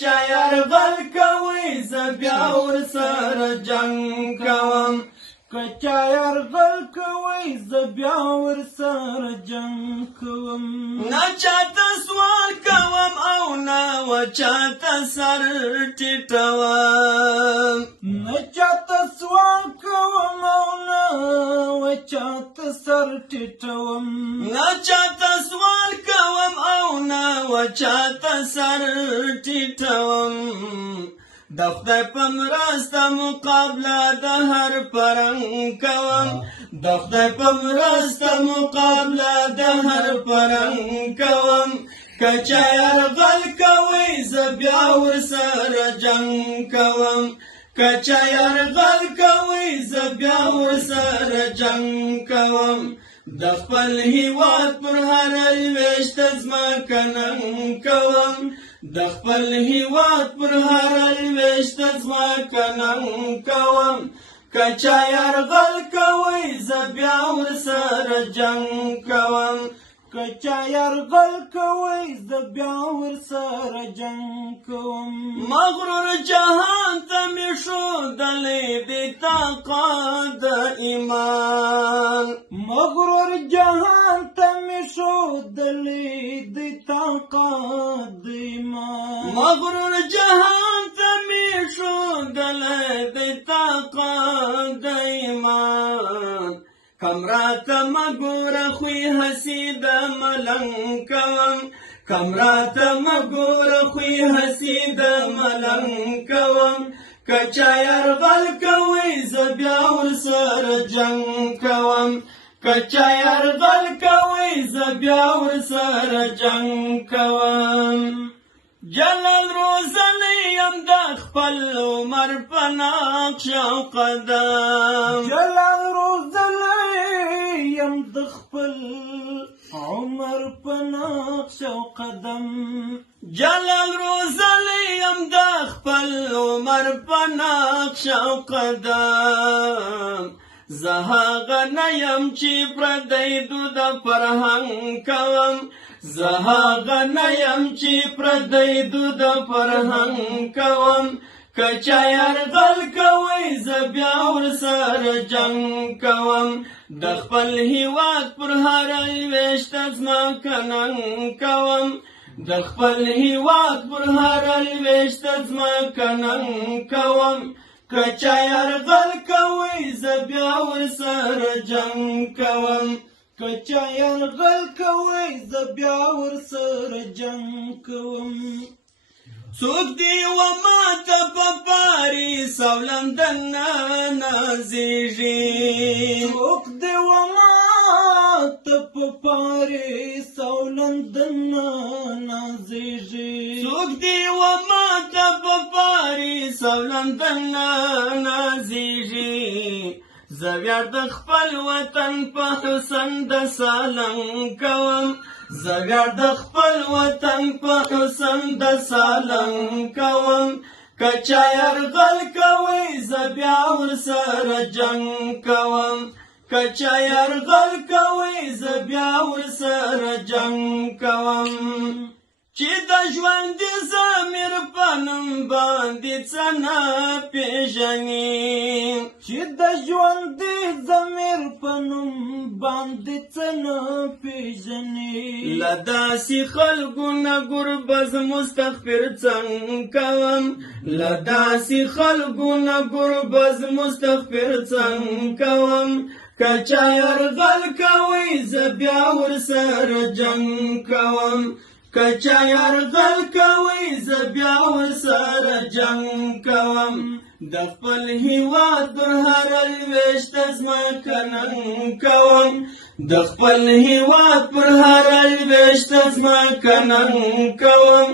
چا یرغل کوي زه بیا ورسره جنګ کوم کچا یرغل کوي زه بیا ورسره جنګ کوم نه چاته سوال کوم او نه چاته سر ټیټوم نه چاته سوال کوم او نه چاته سر ټیټوم نه چاته سوال کوم او نه چاته سر ټیټوم د خدای په مرسته مقابله د هر پرنګ کوم د خدای په مرسته مقابله د هر پرنګ کوم که چا یرغل کوي زه بیا ورسره جنګ کوم که چا یرغل کوي زه بیا ورسره جنګ کوم د خپل هیواد پر هر لویشته ځمکه ننګ کوم د خپل هیواد پر هر لویشته ځمکه ننګ کوم که چا یرغل کوي زه بیا ورسره جنګ کوم کچا یرغل کوي زه بیا ورسره جنګ کوم مغرور جهان ته مې ښودلی د طاقت د ایمان مغرور جهان ته مې ښودلی د طاقت د ایمان مغرور جهان ته مې ښودلی د طاقت د ایمان کمراته مګوره خوی هسې د ملنګ کوم کمراته مګوره خوی هسې د ملنګ کوم که چا یرغل کوي زه بیا ورسره جنګ کوم که چا یرغل کوي زه بیا ورسره جنګ کوم جلال روزلی یم د خپل عمر په نقش او قدم جلال روزلی یم د خپل عمر په نقش او قدم جلال روزلی یم د خپل عمر په نقش او قدم زه هغه نه یم چې پردی دود فرهنګ کوم زه هغه نه یم چې پردی دود فرهنګ کوم که چا یرغل کوي زه بیا ورسره جنګ کوم د خپل هیواد پر هر لویشته ځمکه ننګ کوم د خپل هیواد پر هر لویشته ځمکه ننګ کوم که چا یرغل کوي زه بیا ورسره جنګ کوم کچا یرغل کوي زه بیا ورسره جنګ کوم څوک دی و ماته په پاریس او لندن نازیږي څوک دی و ماته په پاریس او لندن نازیږي څوک دی و ماته په پاریس او لندن نازیږي زه ویاړ د خپل وطن په حسن د سالنګ کوم زه ویاړ د خپل وطن په حسن د سالنګ کوم که چا یرغل کوي زه بیا ورسره جنګ کوم که چا یرغل کوي زه بیا ورسره جنګ کوم چې د ژوند ضمیر په نوم باندې څه نه پېژني چې د ژوند ضمیر په نوم باندې څه نه پېژني له داسې خلکو نه ګربز مستغفر څنګه کوم له داسې خلکو نه ګربز مستغفر څنګه کوم که چا یرغل کوي زه بیا ورسره جنګ کوم که چا یرغل کوي زه بیا ورسره جنګ کوم د خپل هیواد پر هر لویشته ځمکه ننګ کوم د خپل هیواد پر هر لویشته ځمکه ننګ کوم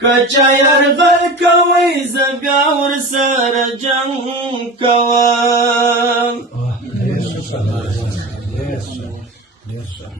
که چا یرغل کوي زه بیا ورسره جنګ کوم